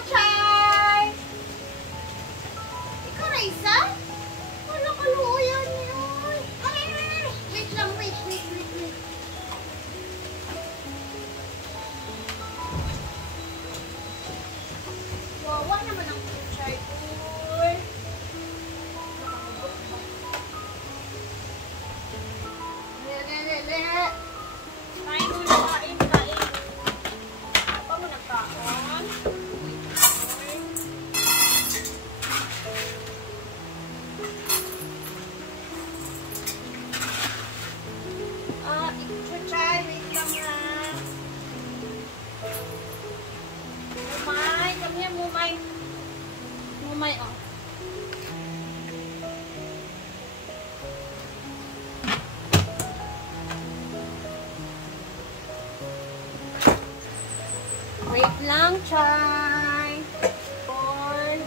Chochay! Ikaw na isa? Wala ka luoyan niyo. Wait lang, wait. Wawa naman ang Chochay. Uy. Kain muna, kain. Apa mo nagkaon? Chochay, wait lang na. Mumay, come here, Mumay. Mumay, oh. Wait lang, Chay. Corn.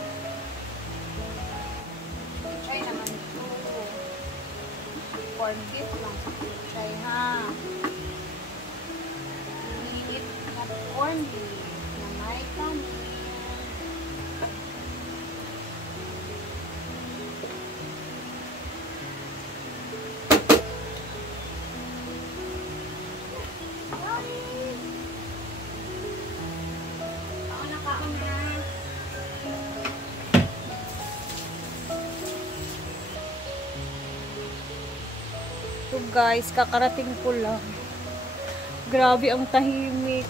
Chay naman ito. Corn beef lang sa Chay, ha. Liit na corn beef na may kanin. So guys, kakarating ko lang. Grabe ang tahimik.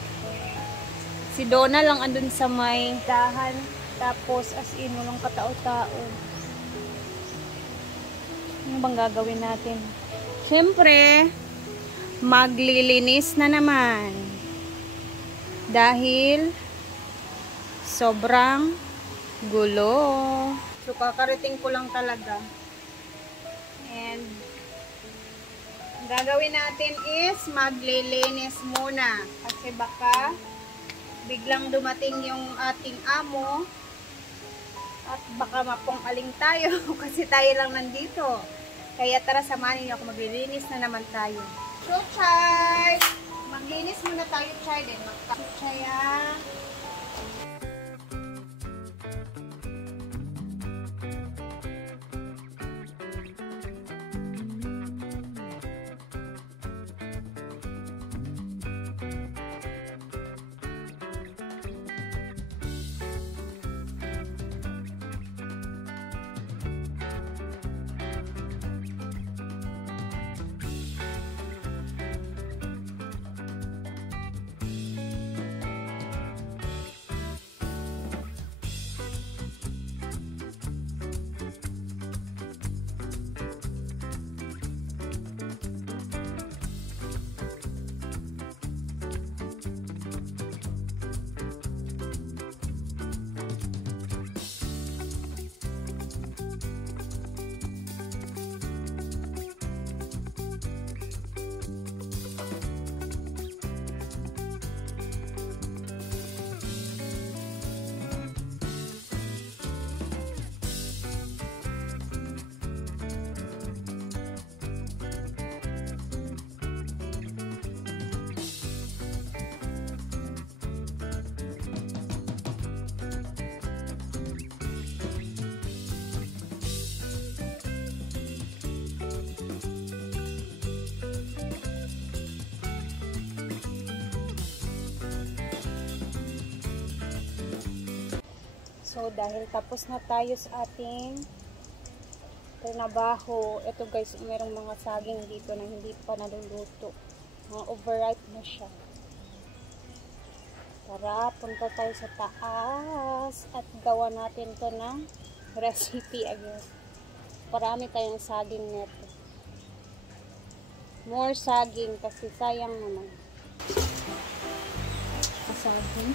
Si Donna lang andun sa may dahan. Tapos as in, walang katao-tao. Ano bang gagawin natin? Siyempre, maglilinis na naman. Dahil sobrang gulo. So kakarating ko lang talaga. And gagawin natin is maglilinis muna kasi baka biglang dumating yung ating amo at baka mapong-aling tayo kasi tayo lang nandito. Kaya tara, samahan niyo ako, maglilinis na naman tayo. So, Chay! Maglinis muna tayo, Chay. Then magka-Chay, ha? So, dahil tapos na tayo sa ating trabaho, ito guys, mayroong mga saging dito na hindi pa naluluto. Mga overripe na siya. Tara, punta tayo sa taas at gawa natin to ng recipe again. Parami tayong saging nito. More saging kasi sayang naman. Saging.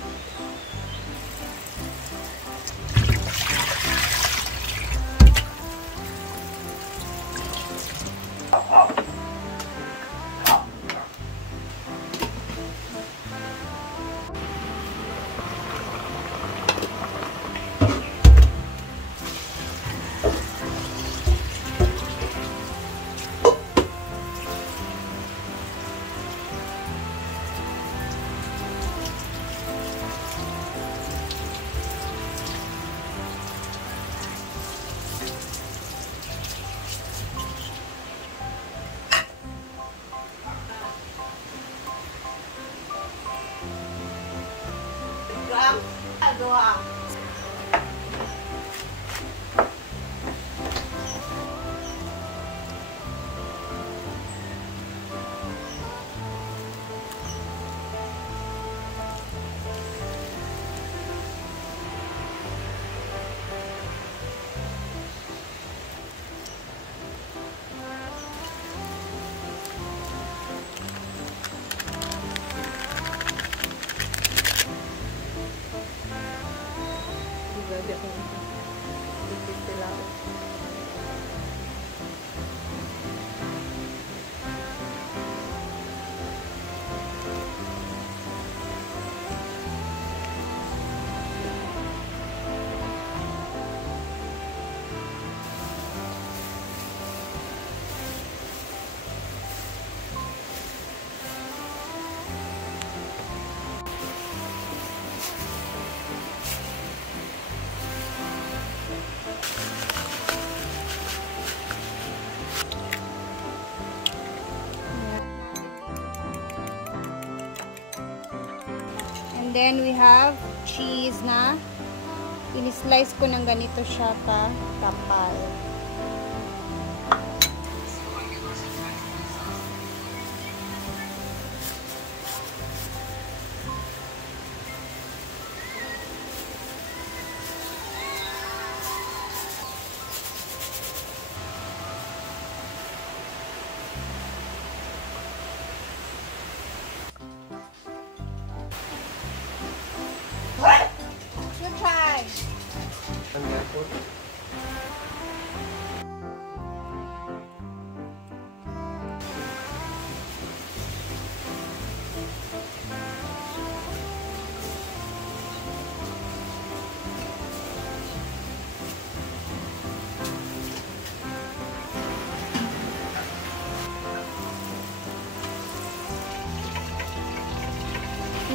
lang. Agawa. And then we have cheese na in-slice ko ng ganito siya kapal. You try.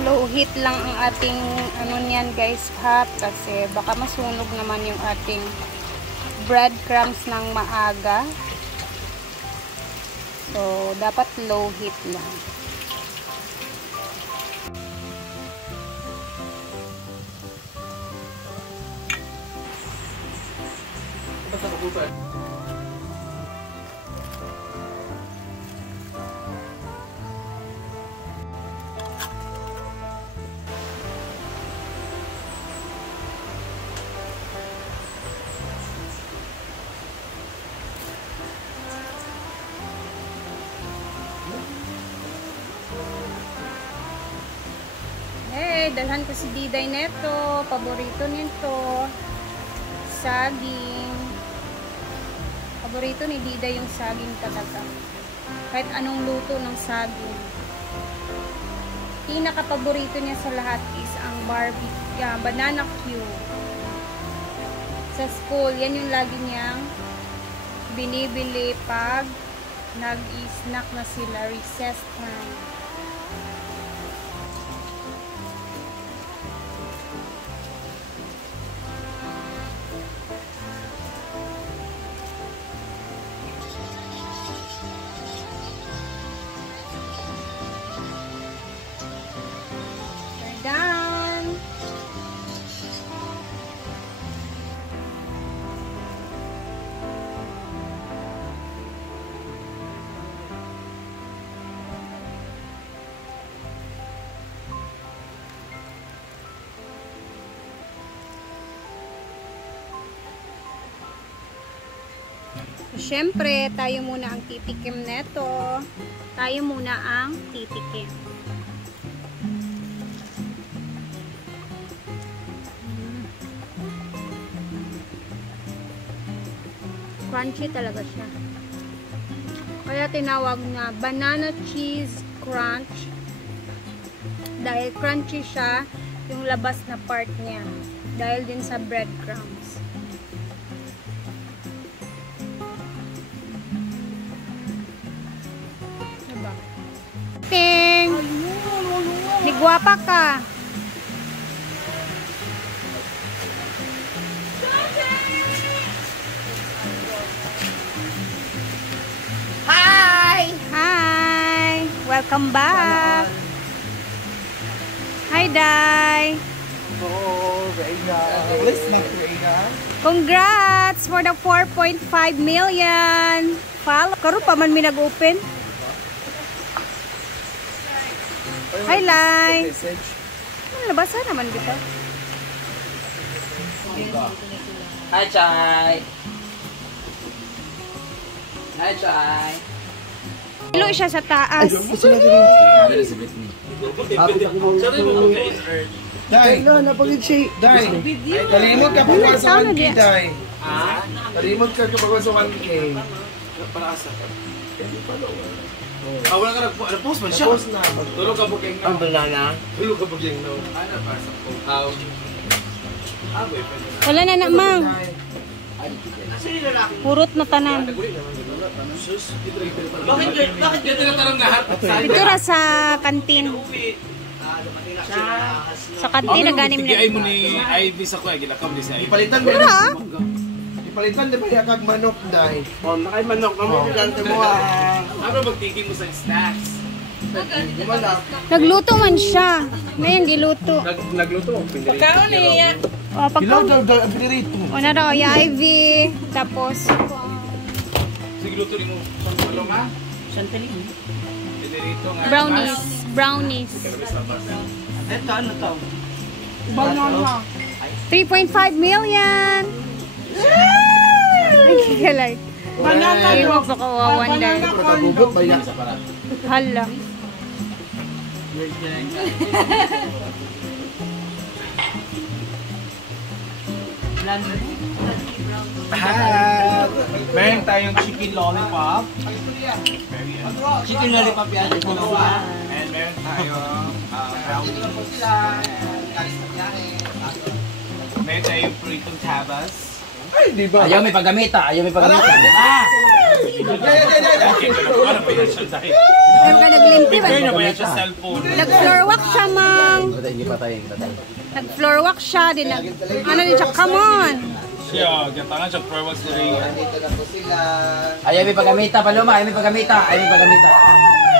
Low heat lang ang ating ano niyan guys, hot, kasi baka masunog naman yung ating breadcrumbs ng maaga. So dapat low heat lang. Hey, dalhan ko si Diday neto. Paborito nito. Saging. Paborito ni Diday yung saging talaga. Kahit anong luto ng saging. Pinaka-paborito niya sa lahat is ang banana Q. Sa school, yan yung lagi niyang binibili pag nag-i-snack na sila recess time. Done. Siyempre, tayo muna ang titikim neto. Tayo muna ang titikim. Crunchy talaga siya. Kaya tinawag na banana cheese crunch. Dahil crunchy siya, yung labas na part niya. Dahil din sa breadcrumbs. Diba? Ting! Nigwapa ka! Welcome back. Hi, Day. Oh, Reina. Let's not Reina. Congrats for the 4.5 million. Follow. Karon pa man mi nag-open. Highlight. Nabasa naman dito. Hi, Chay. Hi, Chay. Ilo siya sa taas. Dai, napagid siya. Dai, talimod ka pagkuhan sa 1K, Dai. Talimod ka pagkuhan sa 1K. Para asa ka? Wala ka nag-post man siya. Post na. Tulog ka bugeng na. Ang banana. Tulog ka bugeng na. Ano ba sa pukaw? Wala na namang. Purot na tanan. Bakit yan tinatanong lahat? Dito ra sa kantin. Sa kantin na ganim na. Tigay mo ni Ivy sa kuya, gilakam ni sa Ivy. Ipalitan mo na. Ipalitan na ba yung kag manok, Dai? Oh, nakay manok. Kamagigante mo Ano magtigil mo sa snacks? Nagluto man siya. Ngayon giluto. Nagluto. Pagkaon niya. O pagka. Pinirito. Una raw, Ivy. Tapos. Sige, luto rin mo. Ano ma? Chantilly. Pinirito nga. Brownies. Brownies. Ito, ano to? 3.5 million. Ay, kikalay. Iwo pa ko wonder. Pagkagugot ba yan sa parat? Hala. Meron tayong chicken lollipop. Chicken lollipop yan. And meron tayong brownies. Meron tayong pritong tabas. Ay, di ba? Ayaw may paggamita. Ayaw may paggamita. Ah! Ano ba yan siya dahil? Ayaw ka naglimpi ba? Ano ba yan siya cellphone? Nag-floor walk siya, mang. Hindi patay. Nag-floor walk siya. Ano din siya? Come on. Siya, gatangan siya forward sa ring. Dito na po sila. Ayaw may paggamita. Paloma. Ayaw may paggamita. Ayaw may paggamita.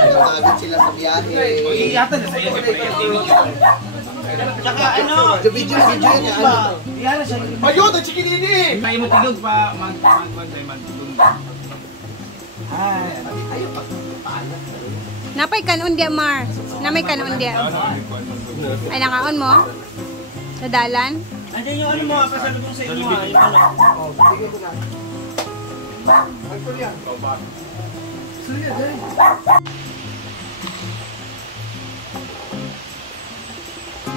Nagagad sila sa biyahe. Iyatan na sa iyo. Tsaka ano? Video niya. Ayun, ang chikinini! May mo tilog pa. Magtulog. Ayaw pa. Napay kanon dia, Mar. Namay kanon dia. Ay, nakaon mo? Sa dalan? Andiyan yung ano mo. Pasalubong sa inyo. Yung ano. Sige ko na. Agpul yan. Suya, dahil.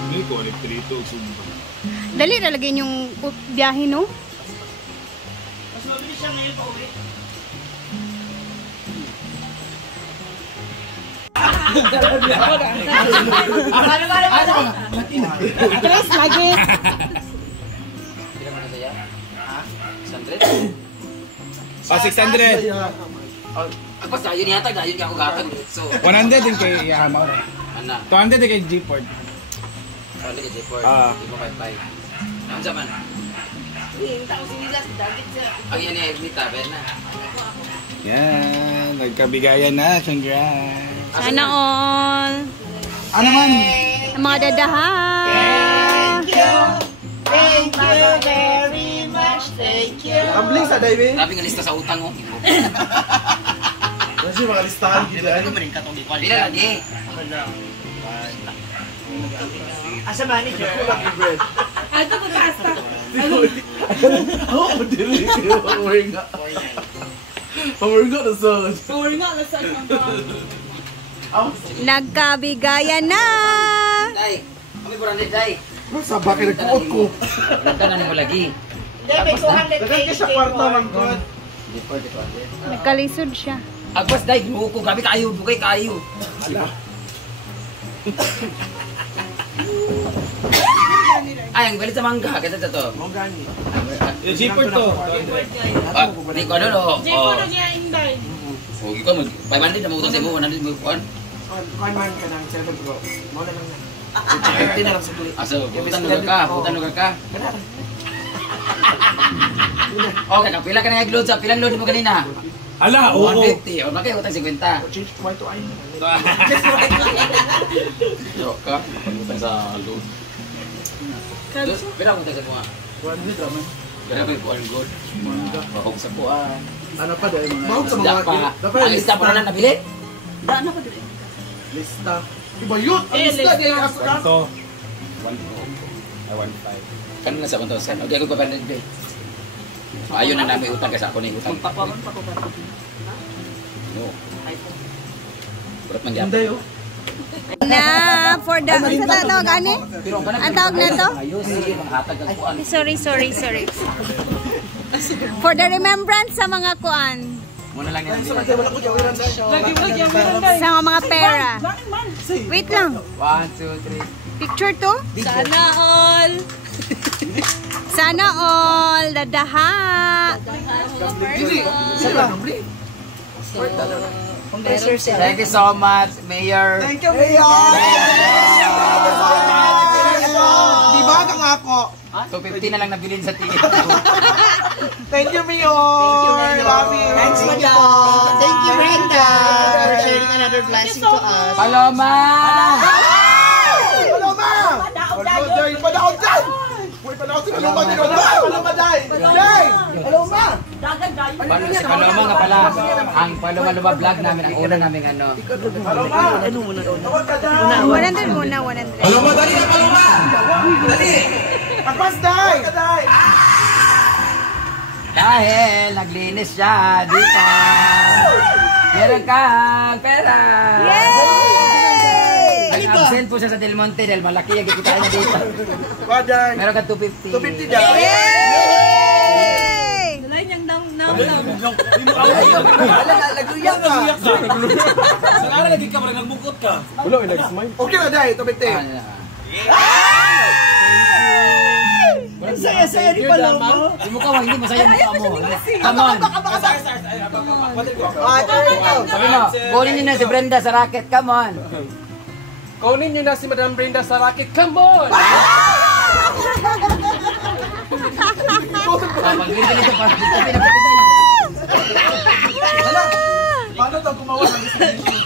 Hindi ko ulit prito. Sumba. Dali nalagay yung biyahe, no? Mas mabilis siya ngayon pa uwi. Chris, lagi. Ilan mo na saya? Ha? 600? Oh, 600. Agpas na, yun yata. Yun kaya ako gatag. So, 100 din kay Yahama ko. ano? 200 din kay G-Port. Ano ka, J4? Ah. Di mo 5-5. Ano sa man? Ang yan niya, Ermita. Ben na. Yan, nagkabigayan na. Congrats. Sana all. Ano man? Ang mga dadahan. Thank you very much. Thank you. Ambling sa diving. Grabe nga lista sa utang mo. Kasi mga listahan gila. Pila lagi. Asa manager? Bread. Ito po kasta. Oo, dili. Pamaringa. Pamaringa na sa... Puri nga sa nagkabigayan na. Day, kami po rin, Day. Sa bakit nagkuot ko? Nagkanan mo lagi. Nagkakit sa kwarta man ko. Nagkalisod siya. Agpas, Day. Ginuho ko. Gabi kayo. Bukay kayo. Ala. Ay, ang galit sa mangga. Ganda to. Mong gani. Yung G-Port to. Ah, hindi ko ano, no? J4 na niya, Inday. O, ikaw, 500 na mautang sa mo. 100 mo kuhan. Kuan man ka ng cellphone bro. Mo na lang na. 50 na lang sa kulit. Aso, putan lugar ka. Putan lugar ka. Okay, kapila ka na nag-load sa. Pilang load mo kanina? Ala, oo. 150. O, bakit utang 50? Change white to iron. Yo ka. Utang sa load. Pero ako tayo sa mga. 100 naman. Pero ako yung kuhan good. Bakog sa kuhan. Ano pa dahil mga... Mahal sa Isda mga... pa. Dapat Ang isda pa na nabili? Lista. Iba yun! Ang lista niya yung asa ka. Ito. 1.5. Kanina sa 1,000. Okay, ako pa ba na ayun na namin utang kasi ako na yung utang. Magpapaman pa ko ba? No. Berat mangyapon. Hindi yun. Na, for the, ano sa tawag, ani? Pero Ang tawag na to? ayos, sige, manghatag ang kuhan. Sorry. For the remembrance sa mga kuan. Muna lang yan. Wala ko jawiran sa show. Sa mga pera. Wait lang. 1, 2, 3. Picture to? Sana all! Sana all. Dadaha. Hindi. Sala. Thank you so much, Mayor. Thank you, Mayor! Di ba kang ako? 250 na lang nabilin sa ticket. Thank you, Mayor! Love you! Thanks, Madam. Thank you, Brenda, for sharing another blessing to us. Paloma! Paloma! Padaon dyan! Uy, padaon si Paloma! Paloma, Day! Day! Paloma! Si Paloma nga pala. Ang Paloma vlog namin, ang una namin ano. Paloma! Tawag ka dyan! 100 muna, 100. Paloma, dali na Paloma! Dali! Pagpas, Day! Day! Dahil naglinis siya dito. Meron kang pera. Yay! Nag-absent po siya sa Del Monte dahil malaki yung kikitain na dito. Day! Meron kang 250. 250, Day! Yay! Dalayan niyang nang Nagluyak ka! Sa kanya lagi ka parang nagmukot ka. Wala, nag-smile. Okay na, Day! 250. Ang saya-saya ni Paloma. Hindi mo ka, hindi masaya mukha mo. Come on. Sabi mo, kunin niyo na si Brenda sa racket. Come on. Kunin niyo na si Madam Brenda sa racket. Come on! Pag-green nito pa. Paano ito gumawa ng destination?